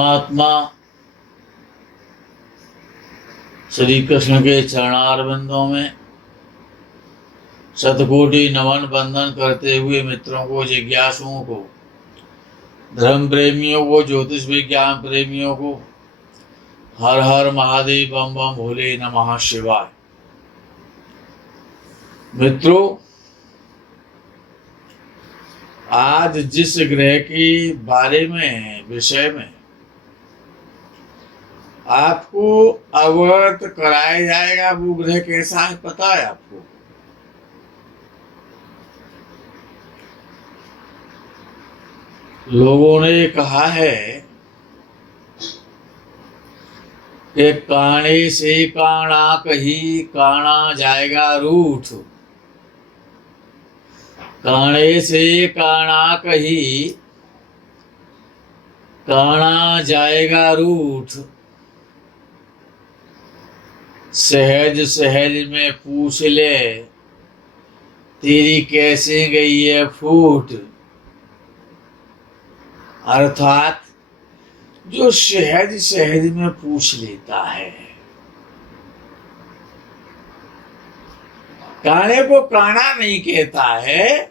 परमात्मा श्री कृष्ण के चरणारविंदों में शतकोटि नमन बंदन करते हुए मित्रों को, जिज्ञासुओं को, धर्म प्रेमियों को, ज्योतिष विज्ञान प्रेमियों को हर हर महादेव, बम बम भोले नमः शिवाय। मित्रों, आज जिस ग्रह के बारे में विषय में आपको अवगत कराया जाएगा, वो ग्रह कैसा है पता है आपको? लोगों ने कहा है कि काणे से काणा कही, काणा जाएगा रूठ। काणे से काणा कही, काणा जाएगा रूठ। सहज सहज में पूछ ले, तेरी कैसे गई है फूट। अर्थात जो सहज सहज में पूछ लेता है, काणे को काणा नहीं कहता है,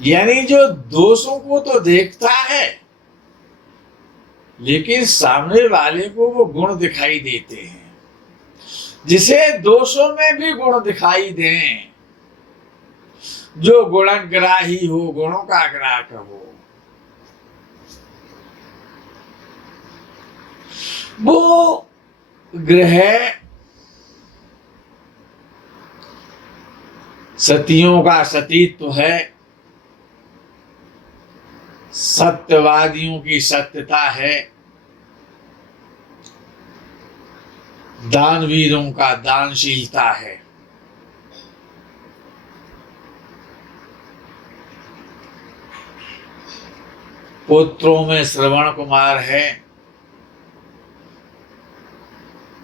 यानी जो दोषों को तो देखता है लेकिन सामने वाले को वो गुण दिखाई देते हैं। जिसे दोषों में भी गुण दिखाई दें, जो गुणग्राही हो, गुणों का ग्राहक हो, वो ग्रह सतियों का सतीत्व है, सत्यवादियों की सत्यता है, दानवीरों का दानशीलता है। पुत्रों में श्रवण कुमार है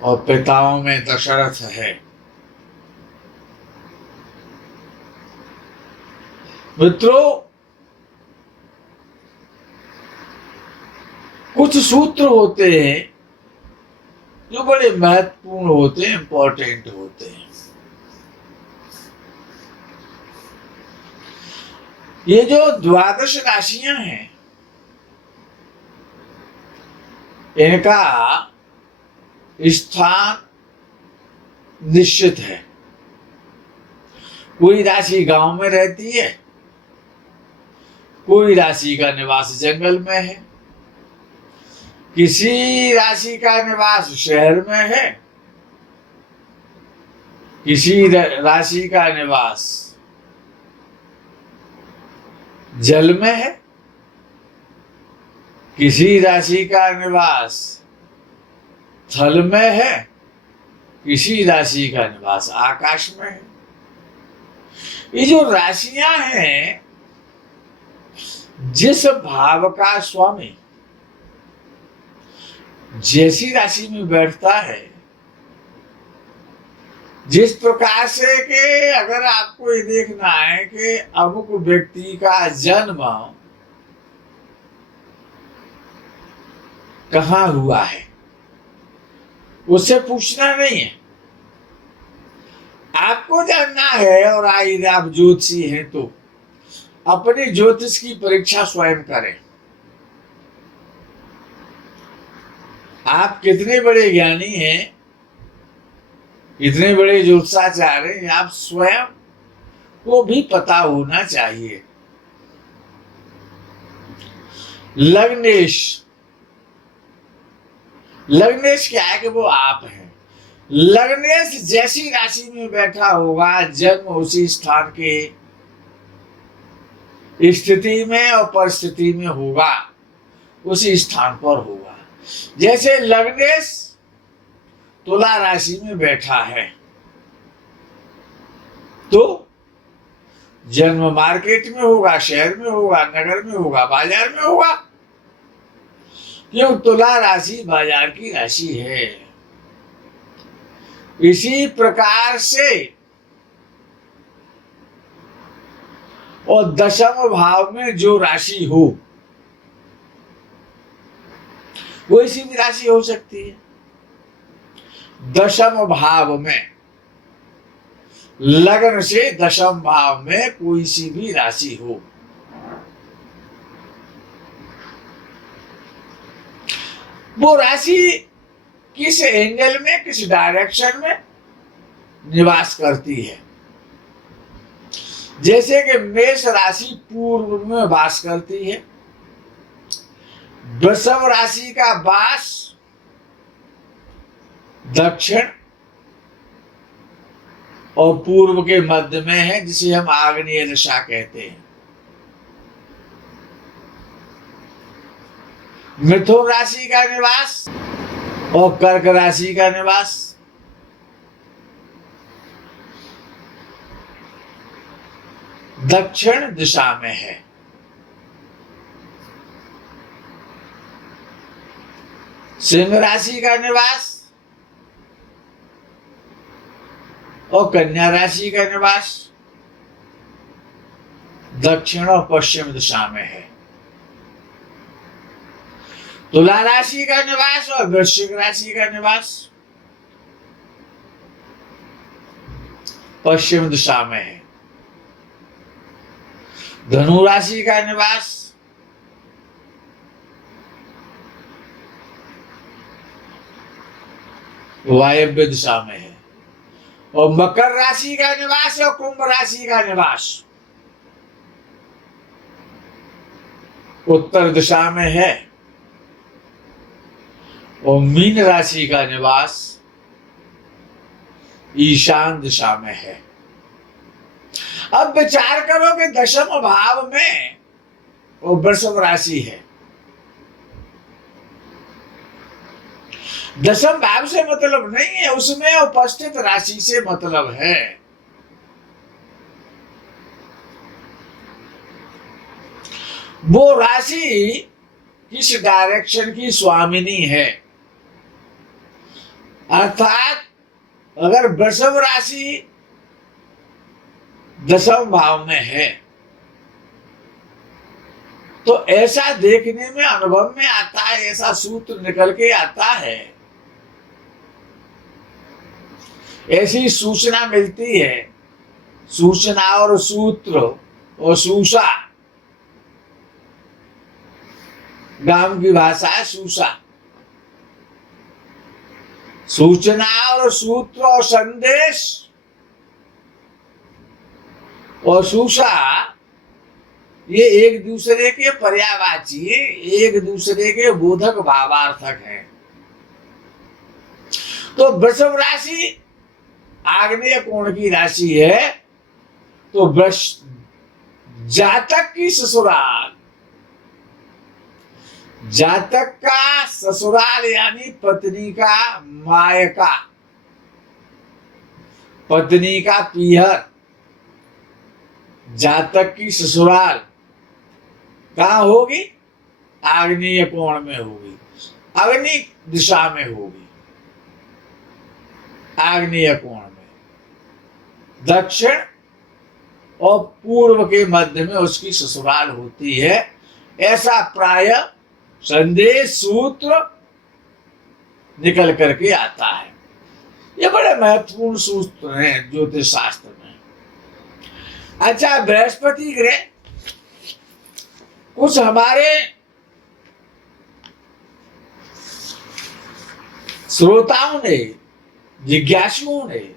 और पिताओं में दशरथ है। मित्रों, कुछ सूत्र होते हैं जो बड़े महत्वपूर्ण होते हैं, इंपॉर्टेंट होते हैं। ये जो द्वादश राशियां हैं, इनका स्थान निश्चित है। कोई राशि गांव में रहती है, कोई राशि का निवास जंगल में है, किसी राशि का निवास शहर में है, किसी राशि का निवास जल में है, किसी राशि का निवास थल में है, किसी राशि का निवास आकाश में है। ये जो राशियां हैं, जिस भाव का स्वामी जैसी राशि में बैठता है, जिस प्रकार से कि अगर आपको ये देखना है कि अमुक व्यक्ति का जन्म कहाँ हुआ है, उससे पूछना नहीं है, आपको जानना है। और यदि आप ज्योतिषी हैं तो अपने ज्योतिष की परीक्षा स्वयं करें। आप कितने बड़े ज्ञानी हैं, कितने बड़े ज्योतिषाचार्य हैं, आप स्वयं को भी पता होना चाहिए। लग्नेश, लग्नेश क्या है कि वो आप हैं। लग्नेश जैसी राशि में बैठा होगा, जन्म उसी स्थान के स्थिति में और परिस्थिति में होगा, उसी स्थान पर होगा। जैसे लग्नेश तुला राशि में बैठा है तो जन्म मार्केट में होगा, शहर में होगा, नगर में होगा, बाजार में होगा। क्यों? तुला राशि बाजार की राशि है। इसी प्रकार से और दशम भाव में जो राशि हो, कोई सी भी राशि हो सकती है। दशम भाव में, लग्न से दशम भाव में कोई सी भी राशि हो, वो राशि किस एंगल में, किस डायरेक्शन में निवास करती है। जैसे कि मेष राशि पूर्व में वास करती है, वृषभ राशि का वास दक्षिण और पूर्व के मध्य में है, जिसे हम आग्नेय दिशा कहते हैं। मिथुन राशि का निवास और कर्क राशि का निवास दक्षिण दिशा में है। सिंह राशि का निवास और कन्या राशि का निवास दक्षिण और पश्चिम दिशा में है। तुला राशि का निवास और वृश्चिक राशि का निवास पश्चिम दिशा में है। धनु राशि का निवास वायव्य दिशा में है और मकर राशि का निवास और कुंभ राशि का निवास उत्तर दिशा में है और मीन राशि का निवास ईशान दिशा में है। अब विचार करो कि दशम भाव में वो वृषभ राशि है। दशम भाव से मतलब नहीं है, उसमें उपस्थित राशि से मतलब है। वो राशि किस डायरेक्शन की स्वामिनी है, अर्थात अगर वृषभ राशि दशम भाव में है तो ऐसा देखने में, अनुभव में आता है, ऐसा सूत्र निकल के आता है, ऐसी सूचना मिलती है। सूचना और सूत्र और सूसा, गांव की भाषा है सूसा। सूचना और सूत्र और संदेश और सूसा, ये एक दूसरे के पर्यायवाची, एक दूसरे के बोधक भावार्थक हैं। तो वृषभ राशि आग्नेय कोण की राशि है, तो जातक की ससुराल, जातक का ससुराल यानी पत्नी का मायका, पत्नी का पीहर, जातक की ससुराल कहाँ होगी? आग्नेय कोण में होगी, अग्नि दिशा में होगी, आग्नेय कोण में। दक्षिण और पूर्व के मध्य में उसकी ससुराल होती है, ऐसा प्राय संदेश सूत्र निकल करके आता है। ये बड़े महत्वपूर्ण सूत्र हैं ज्योतिष शास्त्र में। अच्छा, बृहस्पति ग्रह कुछ हमारे श्रोताओं ने, जिज्ञासुओं ने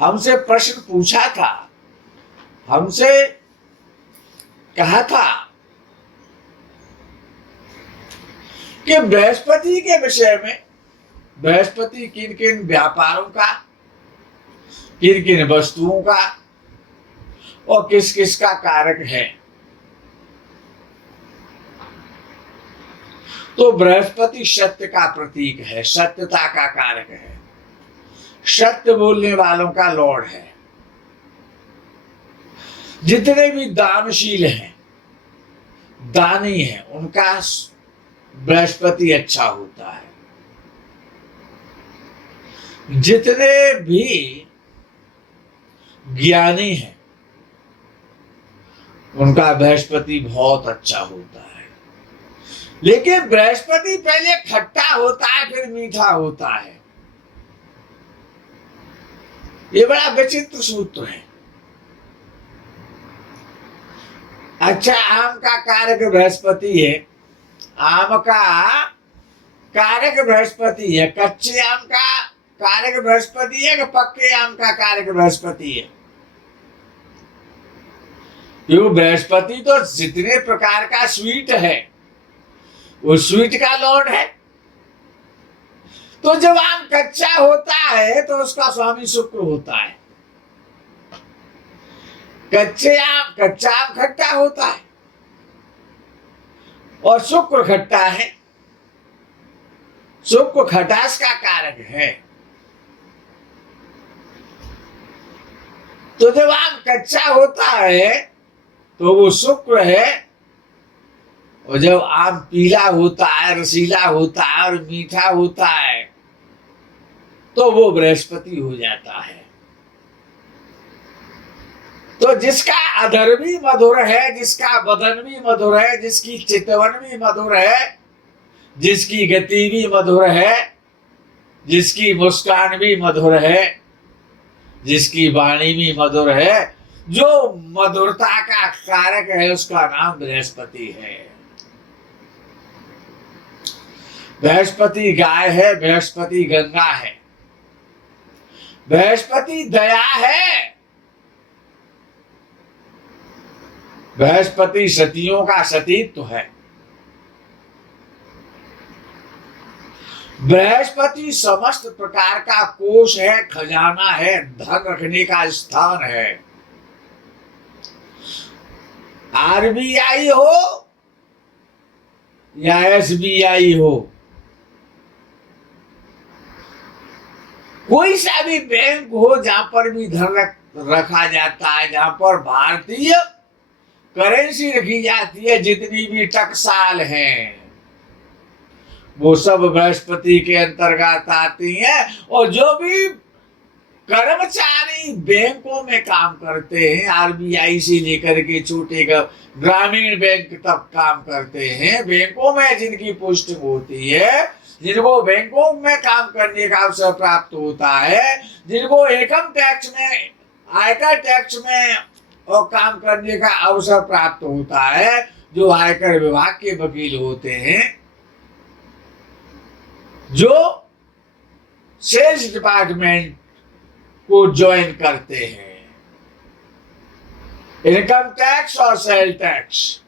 हमसे प्रश्न पूछा था, हमसे कहा था कि बृहस्पति के विषय में, बृहस्पति किन किन व्यापारों का, किन किन वस्तुओं का और किस किस का कारक है। तो बृहस्पति सत्य का प्रतीक है, सत्यता का कारक है, सत्य बोलने वालों का लॉर्ड है। जितने भी दानशील हैं, दानी हैं, उनका बृहस्पति अच्छा होता है। जितने भी ज्ञानी हैं, उनका बृहस्पति बहुत अच्छा होता है। लेकिन बृहस्पति पहले खट्टा होता है फिर मीठा होता है। ये बड़ा विचित्र सूत्र है। अच्छा, आम का कारक बृहस्पति है, आम का कारक बृहस्पति है। कच्चे आम का कारक बृहस्पति है कि पक्के आम का कारक बृहस्पति है? क्यों, बृहस्पति तो जितने प्रकार का स्वीट है वो स्वीट का लॉर्ड है। तो जब आम कच्चा होता है तो उसका स्वामी शुक्र होता है। कच्चा आम खट्टा होता है और शुक्र खट्टा है। शुक्र खटास का कारक है। तो जब आम कच्चा होता है तो वो शुक्र है, और जब आम पीला होता है, रसीला होता है और मीठा होता है तो वो बृहस्पति हो जाता है। तो जिसका अधर भी मधुर है, जिसका बदन भी मधुर है, जिसकी चितवन भी मधुर है, जिसकी गति भी मधुर है, जिसकी मुस्कान भी मधुर है, जिसकी वाणी भी मधुर है, जो मधुरता का कारक है उसका नाम बृहस्पति है। बृहस्पति गाय है, बृहस्पति गंगा है, बृहस्पति दया है, बृहस्पति सतियों का सतीत्व है, बृहस्पति समस्त प्रकार का कोष है, खजाना है, धन रखने का स्थान है। आरबीआई हो या एसबीआई हो, कोई सा भी बैंक हो जहां पर भी धन रखा जाता है, जहां पर भारतीय करेंसी रखी जाती है, जितनी भी टकसाल हैं वो सब बृहस्पति के अंतर्गत आती हैं। और जो भी कर्मचारी बैंकों में काम करते हैं, आरबीआई से लेकर के छोटे ग्रामीण बैंक तक काम करते हैं, बैंकों में जिनकी पोस्टिंग होती है, जिनको बैंकों में काम करने का अवसर प्राप्त होता है, जिनको इनकम टैक्स में, आयकर टैक्स में और काम करने का अवसर प्राप्त होता है, जो आयकर विभाग के वकील होते हैं, जो सेल्स डिपार्टमेंट को ज्वाइन करते हैं, इनकम टैक्स और सेल टैक्स,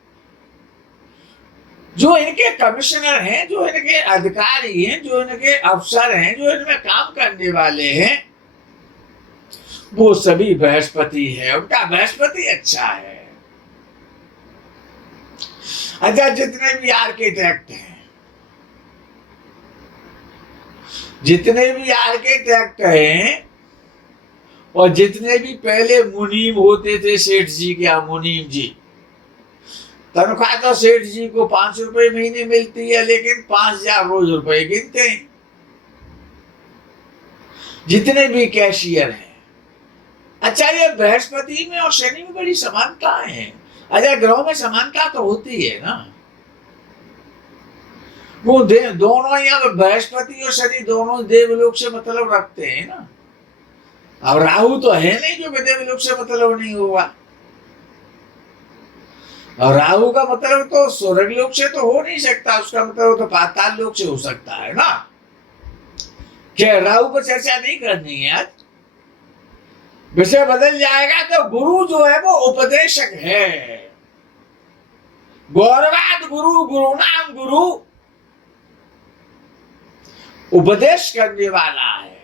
जो इनके कमिश्नर हैं, जो इनके अधिकारी हैं, जो इनके अफसर हैं, जो इनमें काम करने वाले हैं, वो सभी बृहस्पति है। उनका बृहस्पति अच्छा है। अच्छा, जितने भी आर्किटेक्ट हैं, जितने भी आर्किटेक्ट हैं और जितने भी पहले मुनीम होते थे, सेठ जी क्या मुनीम जी, तनख्वाह तो सेठ जी को 500 रुपए महीने मिलती है, लेकिन 5000 रोज रुपए गिनते हैं। जितने भी कैशियर हैं, अच्छा, ये बृहस्पति में और शनि में बड़ी समानताएं हैं। अच्छा, ग्रहों में समानता तो होती है ना, वो दोनों ही, अब बृहस्पति और शनि दोनों देवलोक से मतलब रखते हैं ना। अब राहु तो है नहीं जो देवलोक से मतलब नहीं होगा, और राहु का मतलब तो स्वर्ग लोक से तो हो नहीं सकता, उसका मतलब तो पाताल लोक से हो सकता है ना। क्या राहु पर चर्चा नहीं करनी है आज, विषय बदल जाएगा। तो गुरु जो है वो उपदेशक है। गौरवाद गुरु, गुरु नाम गुरु, उपदेश करने वाला है।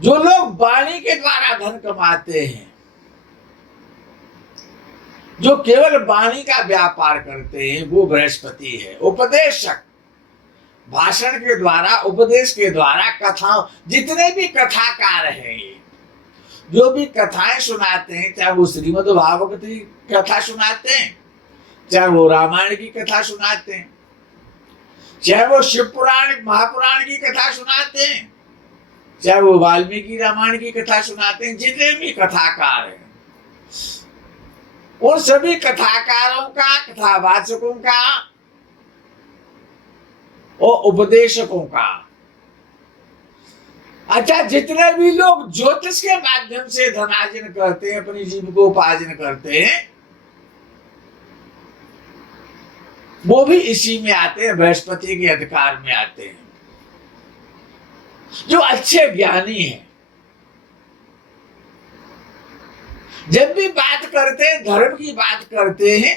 जो लोग वाणी के द्वारा धन कमाते हैं, जो केवल वाणी का व्यापार करते हैं, वो बृहस्पति है। उपदेशक, भाषण के द्वारा, उपदेश के द्वारा, कथाओं, जितने भी कथाकार हैं, जो भी कथाएं सुनाते हैं, चाहे वो श्रीमद् भागवत की कथा सुनाते हैं, चाहे वो रामायण की कथा सुनाते हैं, चाहे वो शिव पुराण महापुराण की कथा सुनाते हैं, चाहे वो वाल्मीकि रामायण की कथा सुनाते हैं, जितने भी कथाकार हैं, उन सभी कथाकारों का, कथावाचकों का और उपदेशकों का। अच्छा, जितने भी लोग ज्योतिष के माध्यम से धनार्जन करते हैं, अपनी जीविकोपार्जन करते हैं, वो भी इसी में आते हैं, बृहस्पति के अधिकार में आते हैं। जो अच्छे ज्ञानी हैं, जब भी बात करते हैं, धर्म की बात करते हैं,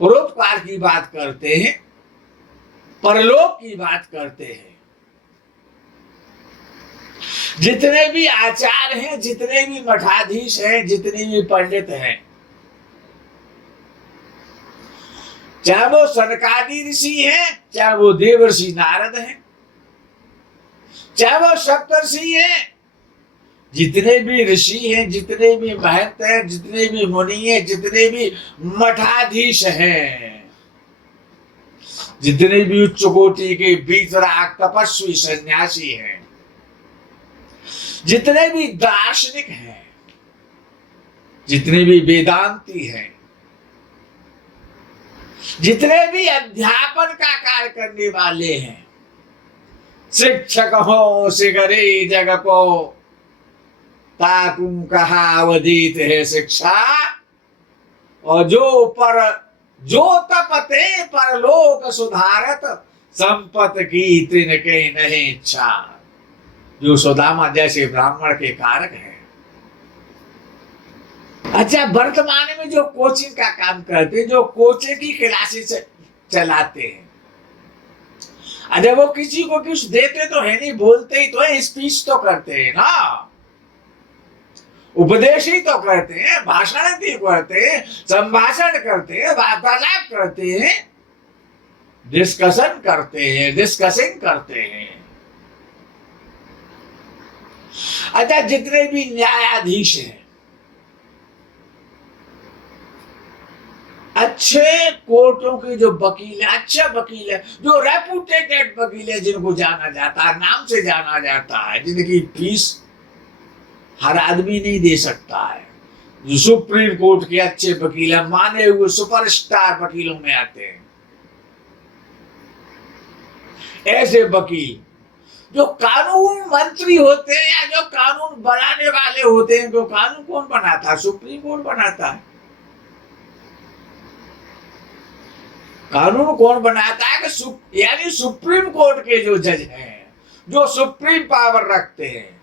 परोपकार की बात करते हैं, परलोक की बात करते हैं, जितने भी आचार्य हैं, जितने भी मठाधीश हैं, जितने भी पंडित हैं, चाहे वो सनकादि ऋषि हैं, चाहे वो देवर्षि नारद हैं, चाहे वो सप्तर्षि हैं, जितने भी ऋषि हैं, जितने भी महंत हैं, जितने भी मुनि हैं, जितने भी मठाधीश हैं, जितने भी उच्च कोटि के वीतराग तपस्वी सन्यासी हैं, जितने भी दार्शनिक हैं, जितने भी वेदांती हैं, जितने भी अध्यापन का कार्य करने वाले हैं, शिक्षक हो सिगरे जग को ताकू कहा अवधीत है शिक्षा, और जो तपते परलोक सुधारत संपत की तिनके नहीं इच्छा। जो सुदामा जैसे ब्राह्मण के कारक है। अच्छा, वर्तमान में जो कोचिंग का काम करते हैं, जो कोचिंग की क्लासेस चलाते हैं, अरे वो किसी को कुछ देते तो है नहीं, बोलते ही तो है, स्पीच तो करते हैं ना, उपदेश ही तो करते हैं, भाषण भी करते हैं, संभाषण करते हैं, वार्तालाप करते हैं, डिस्कशन करते हैं, डिस्कसिंग करते हैं। अच्छा, जितने भी न्यायाधीश हैं, अच्छे कोर्टों के जो वकील है, अच्छा वकील है, जो रेपुटेटेड वकील है, जिनको जाना जाता है, नाम से जाना जाता है, जिनकी फीस हर आदमी नहीं दे सकता है, जो सुप्रीम कोर्ट के अच्छे वकील है, माने हुए सुपरस्टार वकीलों में आते हैं, ऐसे वकील जो कानून मंत्री होते हैं या जो कानून बनाने वाले होते हैं, जो कानून कौन बनाता है? सुप्रीम कोर्ट बनाता है। कानून कौन बनाता है? कि यानी सुप्रीम कोर्ट के जो जज हैं, जो सुप्रीम पावर रखते हैं,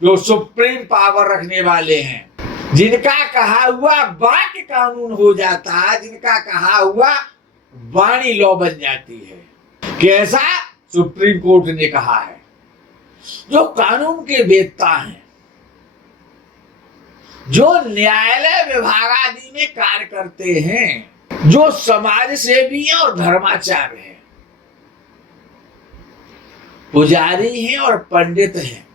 जो सुप्रीम पावर रखने वाले हैं, जिनका कहा हुआ वाक्य कानून हो जाता है, जिनका कहा हुआ वाणी लॉ बन जाती है। कैसा? सुप्रीम कोर्ट ने कहा है। जो कानून के वेत्ता हैं, जो न्यायालय विभाग आदि में कार्य करते हैं, जो समाज सेवी हैं और धर्माचार्य हैं, पुजारी हैं और पंडित हैं।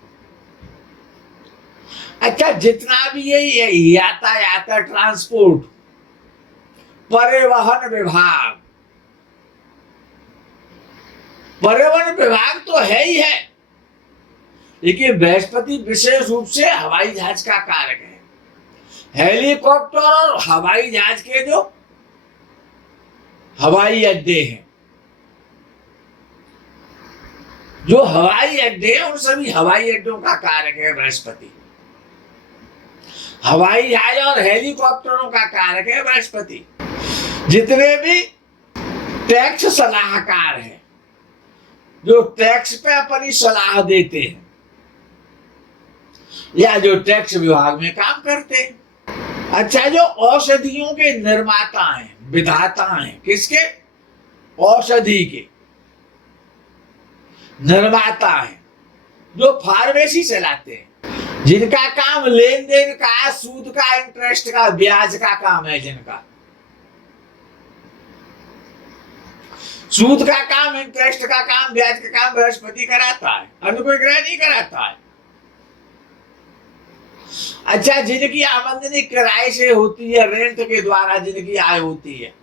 अच्छा, जितना भी ये यातायात, ट्रांसपोर्ट, परिवहन विभाग, परिवहन विभाग तो है ही है, लेकिन बृहस्पति विशेष रूप से हवाई जहाज का कारक है। हेलीकॉप्टर और हवाई जहाज के जो हवाई अड्डे हैं, जो हवाई अड्डे हैं, उन सभी हवाई अड्डों का कारक है बृहस्पति। हवाई जहाज और हेलीकॉप्टरों का कारक है बृहस्पति। जितने भी टैक्स सलाहकार हैं, जो टैक्स पे अपनी सलाह देते हैं, या जो टैक्स विभाग में काम करते हैं। अच्छा, जो औषधियों के निर्माता हैं, विधाता हैं, किसके? औषधि के निर्माता हैं, जो फार्मेसी चलाते हैं, जिनका काम लेन देन का, सूद का, इंटरेस्ट का, ब्याज का काम है, जिनका सूद का काम, इंटरेस्ट का काम, ब्याज का काम बृहस्पति कराता है, अन्य कोई ग्रह नहीं कराता है। अच्छा, जिनकी आमदनी किराए से होती है, रेंट के द्वारा जिनकी आय होती है,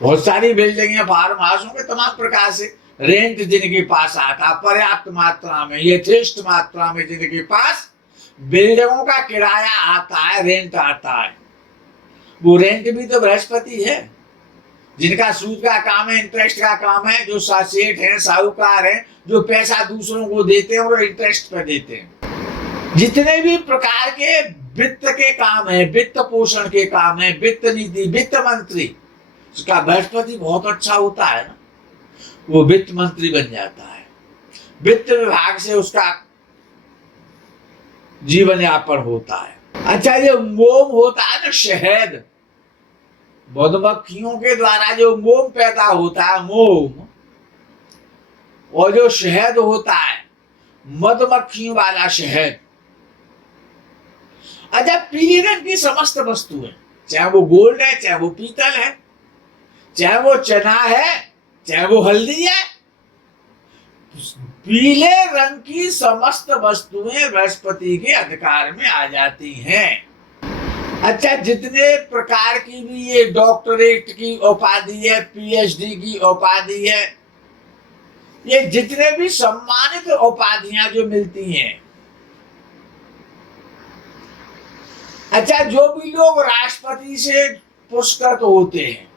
बहुत सारी बिल्डिंगें, फार्म हाउसों के तमाम प्रकार से रेंट जिनके पास आता, पर्याप्त मात्रा में, यथेष्ट मात्रा में जिनके पास बिल्डिंगों का किराया आता है, रेंट आता है, वो रेंट भी तो बृहस्पति है। जिनका सूद का काम है, इंटरेस्ट का काम है, जो सेठ हैं, साहूकार हैं, जो पैसा दूसरों को देते हैं और इंटरेस्ट पे देते हैं। जितने भी प्रकार के वित्त के काम है, वित्त पोषण के काम है, वित्त नीति, वित्त मंत्री, उसका बृहस्पति बहुत अच्छा होता है ना, वो वित्त मंत्री बन जाता है। वित्त विभाग से उसका जीवन यापन होता है। अच्छा, ये मोम होता है ना, शहद, मधुमक्खियों के द्वारा जो मोम पैदा होता है, मोम, और जो शहद होता है, मधुमक्खियों वाला शहद। अच्छा, पीले रंग की समस्त वस्तुएं, चाहे वो गोल्ड है, चाहे वो पीतल है, चाहे वो चना है, चाहे वो हल्दी है, पीले रंग की समस्त वस्तुएं बृहस्पति के अधिकार में आ जाती हैं। अच्छा, जितने प्रकार की भी ये डॉक्टरेट की उपाधि है, पीएचडी की उपाधि है, ये जितने भी सम्मानित उपाधियां जो मिलती हैं, अच्छा, जो भी लोग राष्ट्रपति से पुरस्कृत होते हैं,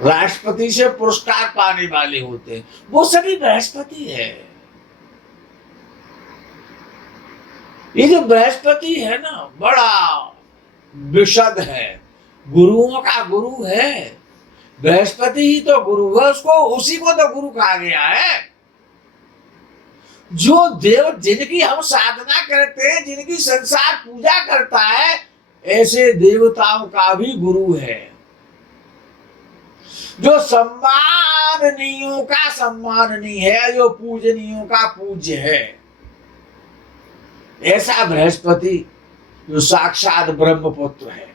राष्ट्रपति से पुरस्कार पाने वाले होते हैं, वो सभी बृहस्पति है। ये जो बृहस्पति है ना, बड़ा विशद है, गुरुओं का गुरु है। बृहस्पति ही तो गुरु है, उसको, उसी को तो गुरु कहा गया है। जो देव, जिनकी हम साधना करते हैं, जिनकी संसार पूजा करता है, ऐसे देवताओं का भी गुरु है। जो सम्माननीयों का सम्माननीय है, जो पूजनीयों का पूज्य है, ऐसा बृहस्पति जो साक्षात ब्रह्मपुत्र है।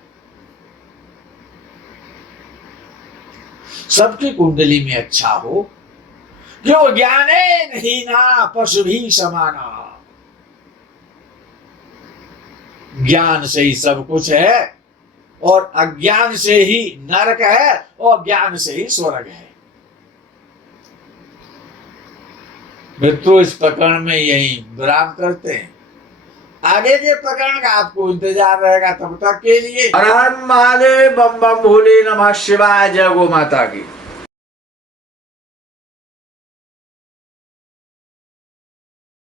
सबकी कुंडली में अच्छा हो, जो ज्ञाने नहीं ना पशु भी समाना, ज्ञान से ही सब कुछ है, और अज्ञान से ही नरक है, और ज्ञान से ही स्वर्ग है। मित्रों, इस प्रकरण में यही विराम करते हैं। आगे के प्रकरण का आपको इंतजार रहेगा। तब तक के लिए हर हर महादेव, बम बम भोले, नमः शिवाय, जय गो माता की।